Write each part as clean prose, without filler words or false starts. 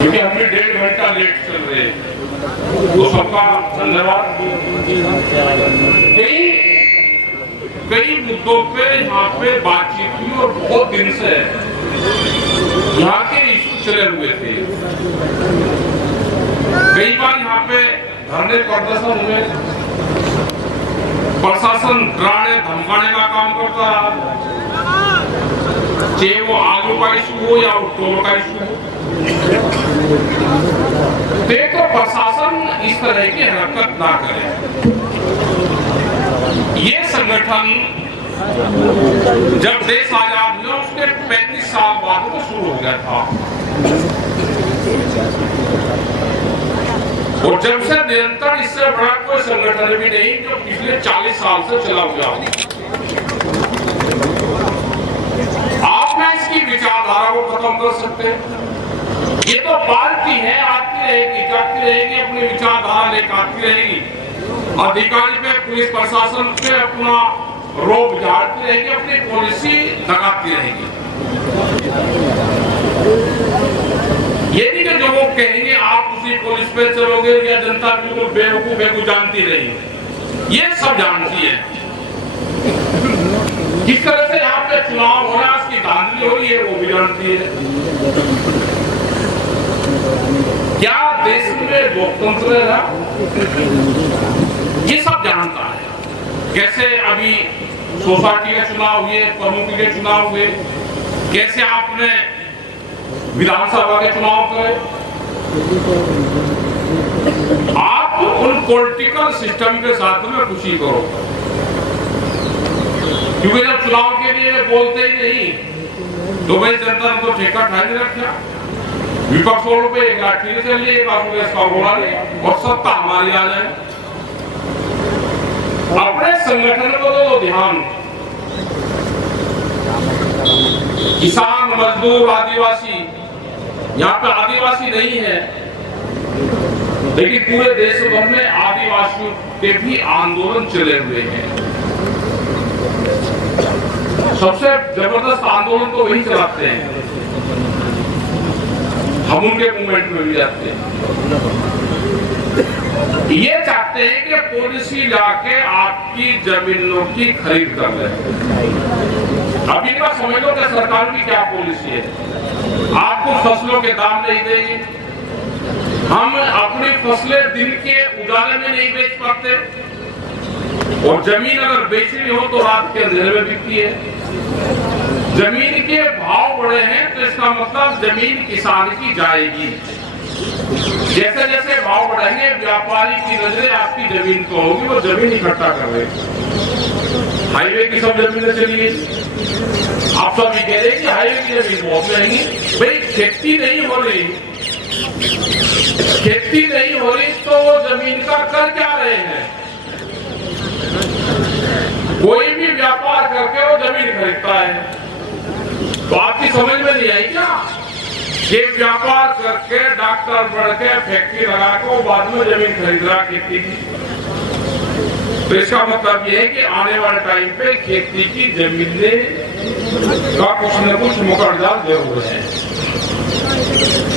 क्योंकि हमने 1.5 घंटा लेट चल रहे हैं, तो सबका धन्यवाद। कई मुद्दों पे यहाँ पे बातचीत हुई और बहुत दिन से यहाँ के इशू चले हुए थे। कई बार यहाँ पे धरने प्रदर्शन हुए, प्रशासन डराने धमकाने का काम करता रहा, चाहे वो आलू का इशू हो या टोल का इशू हो। देखो प्रशासन इस तरह की हरकत ना करे। ये संगठन जब देश आजाद हुआ उसके 35 साल बाद तो शुरू हो गया था, और जब से निरंतर इससे बड़ा कोई संगठन भी नहीं जो पिछले 40 साल से चला हुआ। आप में इसकी विचारधारा को खत्म कर सकते हैं। ये तो पार्टी है, आती रहेगी जाती रहेगी, अपनी विचारधारा लेकर आती रहेगी, अधिकारी पे पुलिस प्रशासन पे अपना रोब झाड़ती रहेगी, अपनी पॉलिसी लगाती रहेगी। ये नहीं कि जो वो कहेंगे आप उसी पुलिस पे चलोगे या जनता बिल्कुल बेवकूफ है, कुछ जानती नहीं, ये सब जानती है। किस तरह से यहाँ पे चुनाव हो रहा है, उसकी धांधली हो रही है, वो भी जानती है। क्या देश में लोकतंत्र है, ये सब जानता है। कैसे अभी सोसाइटी के चुनाव हुए, प्रमुख के चुनाव हुए, कैसे आपने विधानसभा के चुनाव करे। आप उन पॉलिटिकल सिस्टम के साथ में खुशी करो, क्योंकि जब चुनाव के लिए बोलते ही नहीं तो भाई जनता ने तो ठेका ठा नहीं रखा। विपक्षों पे एक लाठी से लिए इसका बोला नहीं और सत्ता हमारी आ जाए। अपने संगठन को तो ध्यान, किसान मजदूर आदिवासी, यहाँ पे आदिवासी नहीं है लेकिन पूरे देश भर में आदिवासियों के भी आंदोलन चले हुए हैं। सबसे जबरदस्त आंदोलन तो वही चलाते हैं, हम उनके मूवमेंट में भी जाते हैं। ये चाहते हैं कि पॉलिसी लाके आपकी जमीनों की खरीद कर ले। अभी का समझ लो कि सरकार की क्या पॉलिसी है। आपको फसलों के दाम नहीं देंगे, हम अपनी फसलें दिन के उजाले में नहीं बेच पाते, और जमीन अगर बेचनी हो तो रात के अंधेरे में बिकती है। जमीन के भाव बढ़े हैं तो इसका मतलब जमीन किसान की जाएगी। जैसे जैसे भाव बढ़ेंगे व्यापारी की नजरें आपकी जमीन को होगी, वो जमीन इकट्ठा कर रहे। हाईवे की सब जमीनें चली गई। आप सब ये कह रहे हैं कि हाईवे की जमीन बहुत महंगी। भाई खेती नहीं हो रही, खेती नहीं हो रही तो वो जमीन का कर क्या रहे हैं। कोई भी व्यापार करके वो जमीन खरीदता है, तो आपकी समझ में नहीं आई क्या? ये व्यापार करके डॉक्टर बढ़ के फैक्ट्री लगा के वो बाद में जमीन खरीद रहा खेती की। तो इसका मतलब ये है कि आने वाले टाइम पे खेती की जमीनें का कुछ न कुछ मुकरदार जरूर है,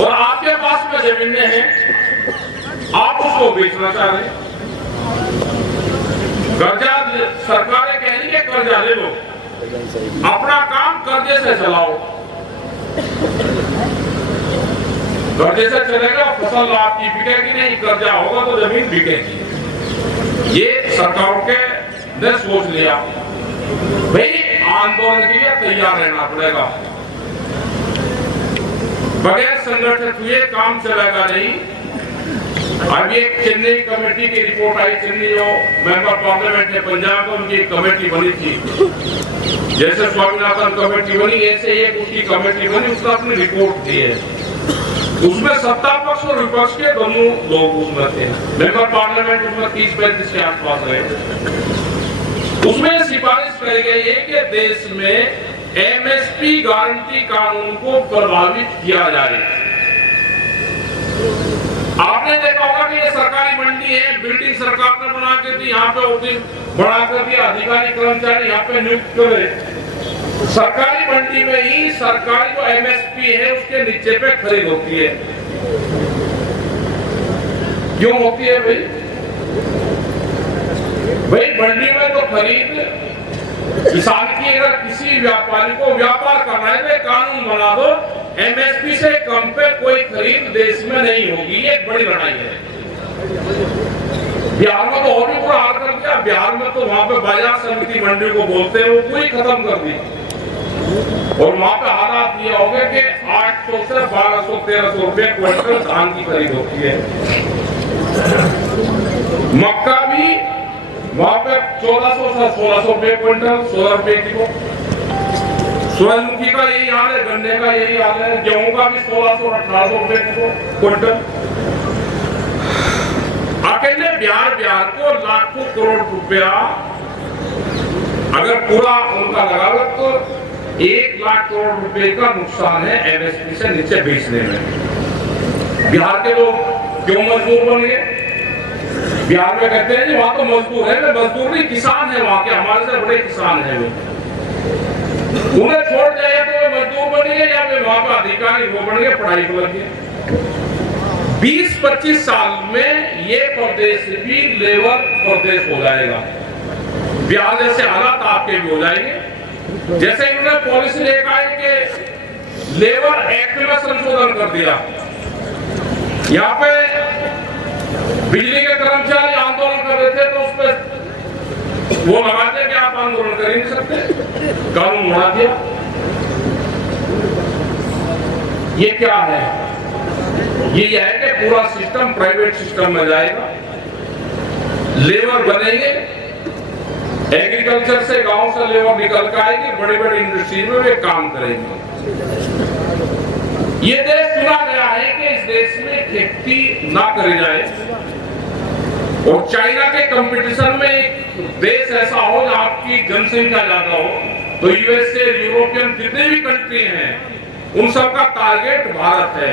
और आपके पास में जमीनें हैं, आप उसको बेचना चाह रहे हैं। कर्जा सरकारें कह रही है कर्जा ले लो, अपना काम कर्जे से चलाओ। कर्जे से चलेगा फसल आपकी बिकेगी नहीं, कर्जा होगा तो जमीन बिकेगी। ये सरकार के ने सोच लिया। भाई आंदोलन के लिए तैयार रहना पड़ेगा, बगैर संगठित हुए काम चलेगा नहीं। अब ये चेन्नई कमेटी की रिपोर्ट आई, चेन्नई जो मेंबर पार्लियामेंट है पंजाब में, उनकी कमेटी बनी थी। जैसे स्वामीनाथन कमेटी बनी ऐसे एक उसकी कमेटी बनी, उसने अपनी रिपोर्ट दी है। उसमें सत्ता पक्ष और विपक्ष के दोनों लोग उसमें थे। मेंबर पार्लियामेंट उसमें 30-35 के आसपास रहे। उसमें सिफारिश करी गई है कि देश में एमएसपी गारंटी कानून को प्रभावित किया जाए। आपने देखा होगा कि ये सरकारी मंडी है, बिल्डिंग सरकार ने बना के दी, यहाँ पे ऑफिस बना कर दिया, अधिकारी कर्मचारी यहाँ पे नियुक्त करे। सरकारी मंडी में ही सरकारी जो एमएसपी है उसके नीचे पे खरीद होती है। क्यों होती है भाई मंडी में तो खरीद किसान की, अगर किसी व्यापारी को व्यापार करना है तो कानून बना दो, एमएसपी से कम पे कोई खरीद देश में नहीं होगी। ये एक बड़ी लड़ाई है। बिहार में तो और भी बुरा हाल कर दिया। बिहार में तो वहां पे बाजार समिति मंडी को बोलते हैं, वो पूरी खत्म कर दी। और वहां पे हालात ये हो गए कि 800 से 1200-1300 रुपए क्विंटल धान की खरीद होती है। मक्का भी वहां पे 1400 से 1600 रुपए क्विंटल, 16 रुपए किलो। सूरजमुखी का यही हाल है, गन्ने का यही हाल है, गेहूं का भी 1600-1800 रुपए किलो क्विंटल। अकेले बिहार को लाखों करोड़ रुपया अगर पूरा उनका लगा तो 1 लाख करोड़ रुपए का नुकसान है एमएसपी से नीचे बेचने में। बिहार के लोग क्यों मजदूर बन गए? बिहार में कहते हैं जी वहां तो मजदूर है, मजदूर नहीं किसान है वहां के, हमारे से बड़े किसान है वो। उन्हें छोड़ जाए तो वे मजदूर बनेंगे या वे वहां का अधिकारी वो बन गए, पढ़ाई को लगे। 20-25 साल में ये प्रदेश भी लेबर प्रदेश हो जाएगा। बिहार जैसे हालात आपके भी हो जाएंगे। जैसे इन्होंने पॉलिसी लेकर आए कि लेबर एक्ट में संशोधन कर दिया। यहाँ पे बिजली के कर्मचारी आंदोलन कर रहे थे तो उस पर वो लगाते कि आप आंदोलन कर ही नहीं सकते, कानून बना दिया। ये क्या है? ये है कि पूरा सिस्टम प्राइवेट सिस्टम में जाएगा। लेबर बनेंगे, एग्रीकल्चर से गांव से लेबर निकल कर आएगी, बड़ी बड़ी इंडस्ट्री में वे काम करेंगे। ये देश चुना गया है कि इस देश में खेती ना करी जाए और चाइना के कंपटीशन में एक देश ऐसा हो जहां आपकी जनसंख्या ज्यादा हो तो यूएसए, यूरोपियन जितने भी कंट्री हैं उन सबका टारगेट भारत है।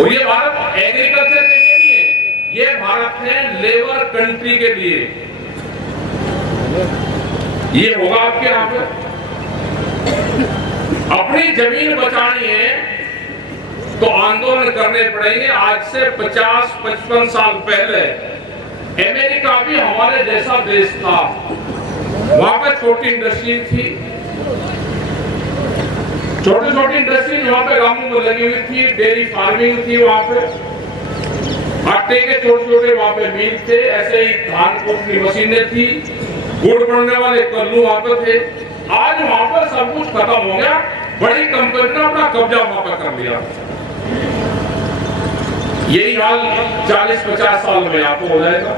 और ये भारत एग्रीकल्चर के लिए नहीं है, ये भारत है लेबर कंट्री के लिए। ये होगा आपके यहाँ पे। अपनी जमीन बचानी है तो आंदोलन करने पड़ेंगे। आज से 50-55 साल पहले अमेरिका भी हमारे जैसा देश था। वहां पे छोटी इंडस्ट्री थी, छोटी इंडस्ट्री वहां पे गांवों में लगी हुई थी, डेयरी फार्मिंग थी, वहां पे आटे के छोटे वहां पे मिल थे, ऐसे ही धान कूटने मशीनें थी, गुड़ बनने वाले कल्लू वहां पे थे। आज वहां पर सब कुछ खत्म हो गया, बड़ी कंपनी ने अपना कब्जा वहां पर कर लिया। यही हाल 40-50 साल में आपको हो जाएगा।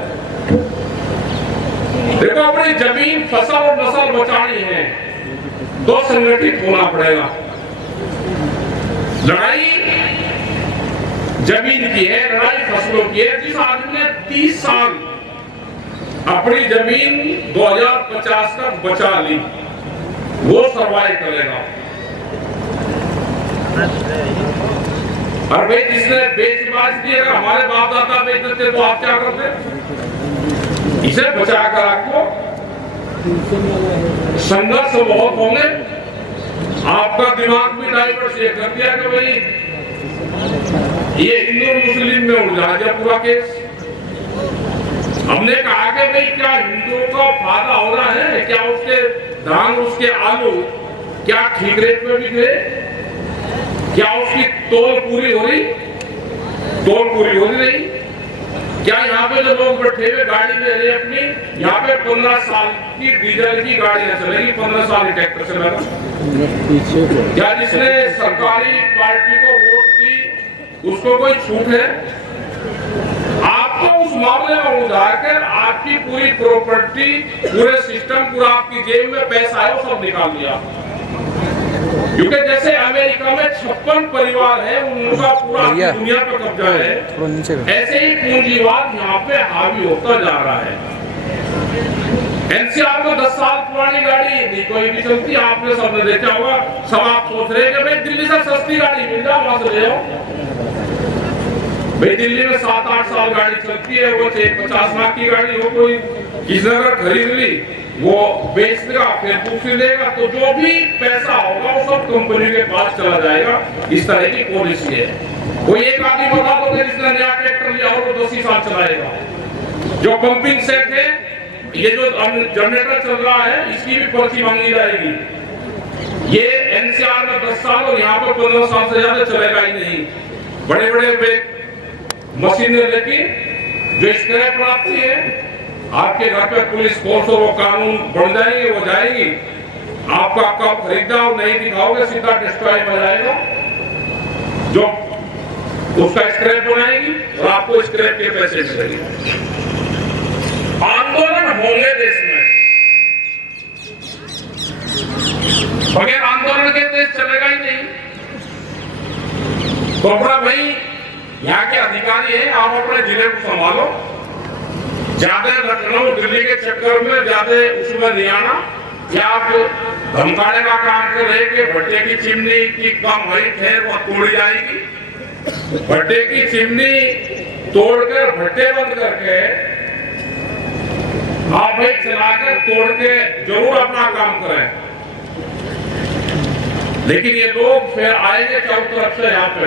देखो अपनी जमीन, फसल और नस्ल बचानी है तो संगठित होना पड़ेगा। लड़ाई जमीन की है, लड़ाई फसलों की है। जिस आदमी ने 30 साल अपनी जमीन 2050 तक बचा ली वो सर्वाइव करेगा। और भाई जिसने बेच दिए, अगर हमारे बाप दादा बेचते थे तो आप क्या करते? इसे बचा कर रखो। संघर्ष बहुत होंगे। आपका दिमाग भी डाइवर्ट ये कर दिया कि भाई ये हिंदू मुस्लिम में उलझा दिया पूरा केस। हमने कहा कि भाई क्या हिंदुओं का फायदा हो रहा है? क्या उसके धान, उसके आलू क्या ठीक रेट में बिक रहे? क्या उसकी तोल पूरी हो रही? तोल पूरी हो रही? क्या यहाँ पे जो लोग बैठे हुए गाड़ी ले रहे अपनी, यहाँ पे 15 साल की डीजल की गाड़ियां चलेगी, 15 साल की ट्रैक्टर चलेगा। क्या जिसने सरकारी पार्टी को वोट दी उसको कोई छूट है? आपको उस मामले में उधार कर आपकी पूरी प्रॉपर्टी, पूरे सिस्टम, पूरा आपकी जेब में पैसा है वो सब निकाल लिया। क्योंकि जैसे अमेरिका में 56 परिवार है, उनका पूरा दुनिया पर कब्जा है, ऐसे ही पूंजीवाद यहाँ पे हावी होता जा रहा है। एनसीआर में 10 साल पुरानी गाड़ी नहीं कोई भी चलती, आपने सबने देखा होगा। सब आप सोच रहे हैं कि भाई दिल्ली से सस्ती गाड़ी मिल जाए, वहां से ले आओ। भाई दिल्ली में 7-8 साल गाड़ी चलती है, वो 50 लाख की गाड़ी हो, कोई किसने अगर खरीद ली वो बेच देगा, फिर दूसरी लेगा, तो जो भी पैसा होगा वो सब कंपनी के पास चला जाएगा। इस तरह की पॉलिसी है। कोई एक आदमी बता दो कि जिसने नया ट्रैक्टर लिया हो तो 10 साल चलाएगा। जो पंपिंग सेट है, ये जो जनरेटर चल रहा है, इसकी भी पर्ची मांगी जाएगी। ये एनसीआर में 10 साल और यहाँ पर 15 साल से ज्यादा चलेगा ही नहीं। बड़े बड़े मशीनें लेके जो स्क्रैप बनाती है, आपके घर पे पुलिस फोर्स और वो कानून बन जाएंगे, वो जाएगी, आपका कब खरीदा और नहीं दिखाओगे सीधा डिस्ट्रॉय हो जाएगा। जो उसका स्क्रैप बनाएगी और आपको स्क्रैप के पैसे मिलेंगे। आंदोलन होंगे देश में, बगैर आंदोलन के देश चलेगा ही नहीं। तो अपना भाई यहाँ के अधिकारी हैं, आप अपने जिले को संभालो। ज्यादा लखनऊ दिल्ली के चक्कर में ज्यादा उसमें नहीं आना। क्या आप धमकाने का काम कर रहे कि भट्टे की चिमनी की कम हाइट है वो तोड़ी जाएगी। भट्टे की चिमनी तोड़कर भट्टे बंद करके आप भाई चलाकर तोड़ के जरूर अपना काम करें। लेकिन ये लोग फिर आएंगे चारों तरफ से यहाँ पे,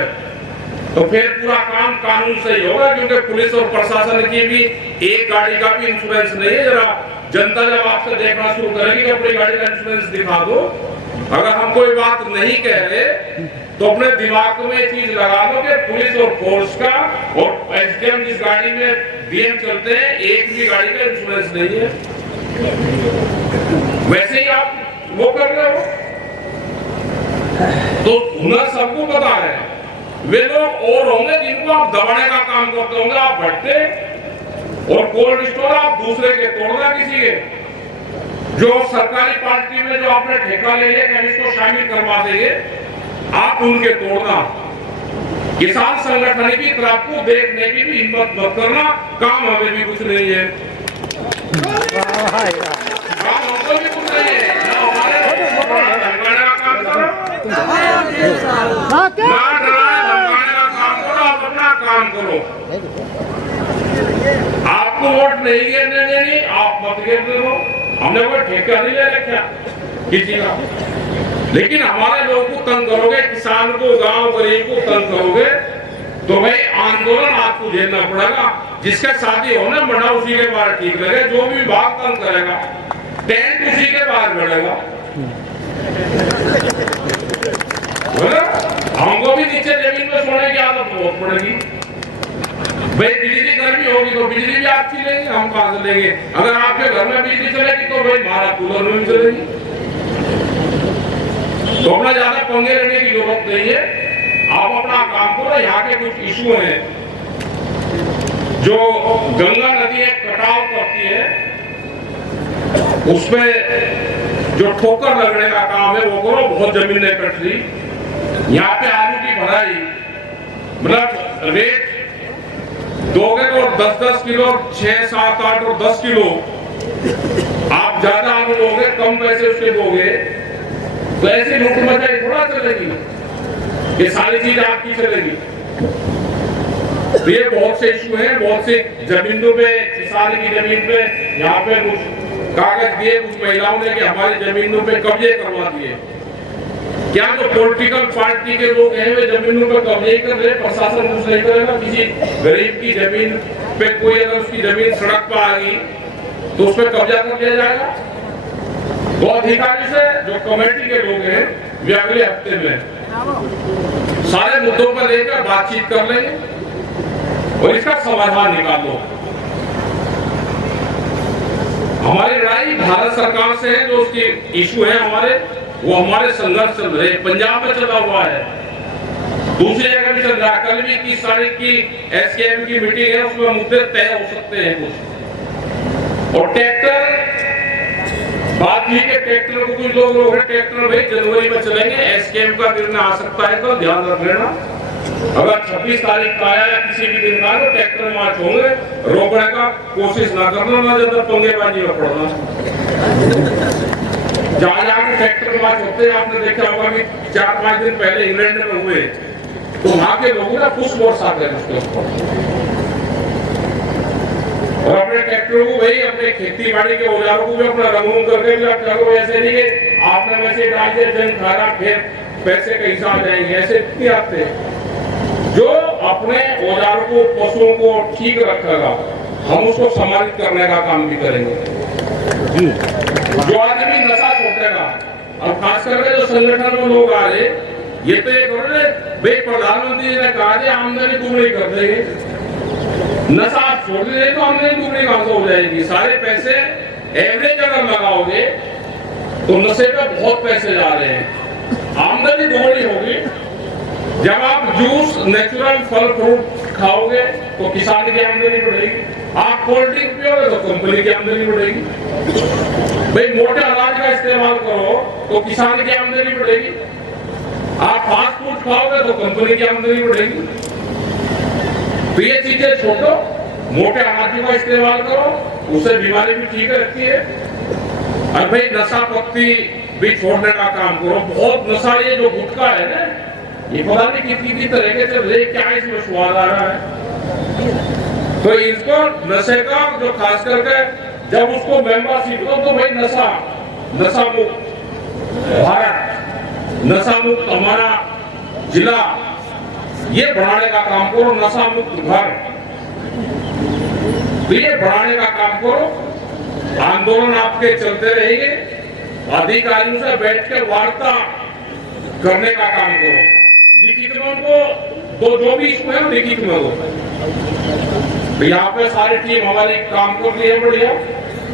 तो फिर पूरा काम कानून से ही होगा, क्योंकि पुलिस और प्रशासन की भी एक गाड़ी का भी इंश्योरेंस नहीं है। जरा जनता जब आपसे देखना शुरू करेगी कि अपनी गाड़ी का इंश्योरेंस दिखा दो। अगर हम कोई बात नहीं कह रहे तो अपने दिमाग में ये चीज लगा लो कि पुलिस और फोर्स का और एसडीएम जिस गाड़ी में डीएम चलते हैं, एक भी गाड़ी का इंश्योरेंस नहीं है। वैसे ही आप वो कर रहे हो, तो हुनर सबको पता है। वे लोग और होंगे जिनको आप दबाने का काम करते होंगे। आप भट्टे और कोल्ड स्टोर आप दूसरे के तोड़ना, किसी के जो सरकारी पार्टी में जो आपने ठेका ले लिया कि इसको शामिल करवा देंगे, आप उनके तोड़ना। किसान संगठन की तरफ को देखने की भी हिम्मत मत करना। काम हमें भी कुछ नहीं है, काम हमको भी कुछ नहीं है। ना हमारे धमकाने का काम करो, ना धमकाने का काम करो, आप अपना काम करो। आपको वोट नहीं गिरने देनी, आप मत गिरने दो। हमने कोई ठेका नहीं ले रखा किसी का, लेकिन हमारे लोगों को तंग करोगे, किसान को, गांव गरीब को तंग करोगे, तो भाई आंदोलन आपको झेलना पड़ेगा। जिसके शादी होने मना उसी के बाहर ठीक लगे, जो भी विभाग तंग करेगा टेंट उसी के बाहर बढ़ेगा। हमको भी नीचे जमीन में सोने की आदत बहुत पड़ेगी। भाई बिजली गर्मी होगी तो बिजली भी आपकी लेंगे, हम कहां से लेंगे। अगर आपके घर में बिजली चलेगी तो भाई हमारा कूलर में भी चलेगी। तो अपना ज्यादा पंगे लेने की जरूरत नहीं है, आप अपना काम करो। यहाँ के कुछ इशू हैं, जो गंगा नदी कटाव करती है, उसमें जो ठोकर लगने का काम है वो करो। बहुत जमीनें कट रही। यहाँ पे आलू की भराई मतलब रेट दोगे तो 10-10 किलो, 6, 7, 8 और 10 किलो आप ज्यादा आलू लोगे, कम पैसे उसके दोगे, तो ऐसी लूट मचाई थोड़ा चलेगी। ये सारी चीज आपकी चलेगी। तो ये बहुत से इशू हैं, बहुत से जमीनों पे, किसान की जमीन पे यहाँ पे कुछ कागज दिए कुछ महिलाओं ने कि हमारी जमीनों पे कब्जे करवा दिए। क्या जो पॉलिटिकल पार्टी के लोग हैं वे जमीनों पे कब्जे कर रहे, प्रशासन कुछ नहीं करेगा। किसी गरीब की जमीन पे कोई अगर उसकी जमीन सड़क पर आ गई तो उस पर कब्जा कर लिया जाएगा। तो अधिकारी से जो कमेटी के लोग हैं वे अगले हफ्ते में सारे मुद्दों पर लेकर बातचीत कर लेंगे और इसका समाधान निकालो। हमारी लड़ाई भारत सरकार से है, जो उसके इशू है हमारे, वो हमारे संघर्ष चल रहे। पंजाब में चला हुआ है, दूसरी जगह भी चल रहा है। कल भी 21 तारीख की एसकेएम की मीटिंग है, उसमें मुद्दे तय हो सकते हैं कुछ। और ट्रैक्टर बात ही के ट्रैक्टर को कुछ लोग ट्रैक्टर भाई जनवरी में चलेंगे, एसकेएम का निर्णय आ सकता है, तो ध्यान रख लेना। अगर 26 तारीख का आया या किसी भी दिन का तो ट्रैक्टर मार्च होंगे, रोकने का कोशिश ना करना, ना ज्यादा पंगेबाजी में पड़ना। जहाँ जहाँ ट्रैक्टर मार्च होते हैं, आपने देखा होगा कि 4-5 दिन पहले इंग्लैंड में हुए, तो वहां के लोगों ने पुष्प बरसा गए उसके ऊपर। और अपने ट्रैक्टरों को भाई, अपने खेती बाड़ी के औजारों को भी अपना रंगून करके चलो। ऐसे नहीं कि आपने वैसे डाल दिया, जंग खा रहा, फिर पैसे कहीं से आ जाएंगे, ऐसे नहीं आते। जो अपने औजारों को, पशुओं को ठीक रखेगा, हम उसको सम्मानित करने का काम भी करेंगे। जो आदमी नशा छोड़ेगा, और खास करके जो संगठन में लोग आ रहे, ये तो ये करो भाई, प्रधानमंत्री जी ने कहा कि आमदनी दुगनी कर देंगे, नशा आप छोड़ दीजिए तो आमदनी दुगनी कहां से हो जाएगी? सारे पैसे एवरेज अगर लगाओगे तो नशे पे बहुत पैसे जा रहे हैं, आमदनी दोगुनी होगी। जब आप जूस, नेचुरल फल फ्रूट खाओगे तो किसान की आमदनी बढ़ेगी, आप कोल्ड ड्रिंक पियोगे तो कंपनी की आमदनी बढ़ेगी। भाई मोटे अनाज का इस्तेमाल करो तो किसान की आमदनी बढ़ेगी, आप फास्ट फूड खाओगे तो कंपनी की आमदनी बढ़ेगी। तो ये चीजें छोड़ो, मोटे अनाजों का इस्तेमाल करो, उससे बीमारी भी ठीक रहती है। और भाई नशा पत्ती भी छोड़ने का काम करो। बहुत नशा, ये जो गुटखा है ना, ये पता नहीं कितनी तरीके से क्या इसमें स्वाद आ रहा है। तो इसको नशे का जो खास करके जब उसको मेंबरशिप दो तो भाई नशा मुक्त भारत, नशा मुक्त हमारा जिला, ये बढ़ाने का काम करो। नशा मुक्त घर, तो ये बढ़ाने का काम करो। आंदोलन आपके चलते रहेंगे, अधिकारियों से बैठ के वार्ता करने का काम करो। लिखित में उनको जो भी इसमें है लिखित में दो। यहाँ पे सारी टीम हमारी काम कर रही है, बढ़िया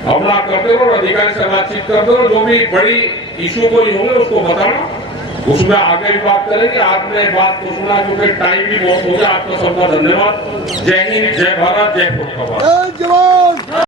अपना करते रहो, अधिकारी से बातचीत करते रहो, जो भी बड़ी इशू कोई होंगे उसको बताना, उसमें आगे भी बात करेंगे। आपने बात को सुना क्योंकि टाइम भी बहुत हो गया। आपका सबका धन्यवाद। जय हिंद, जय भारत, जय जवान।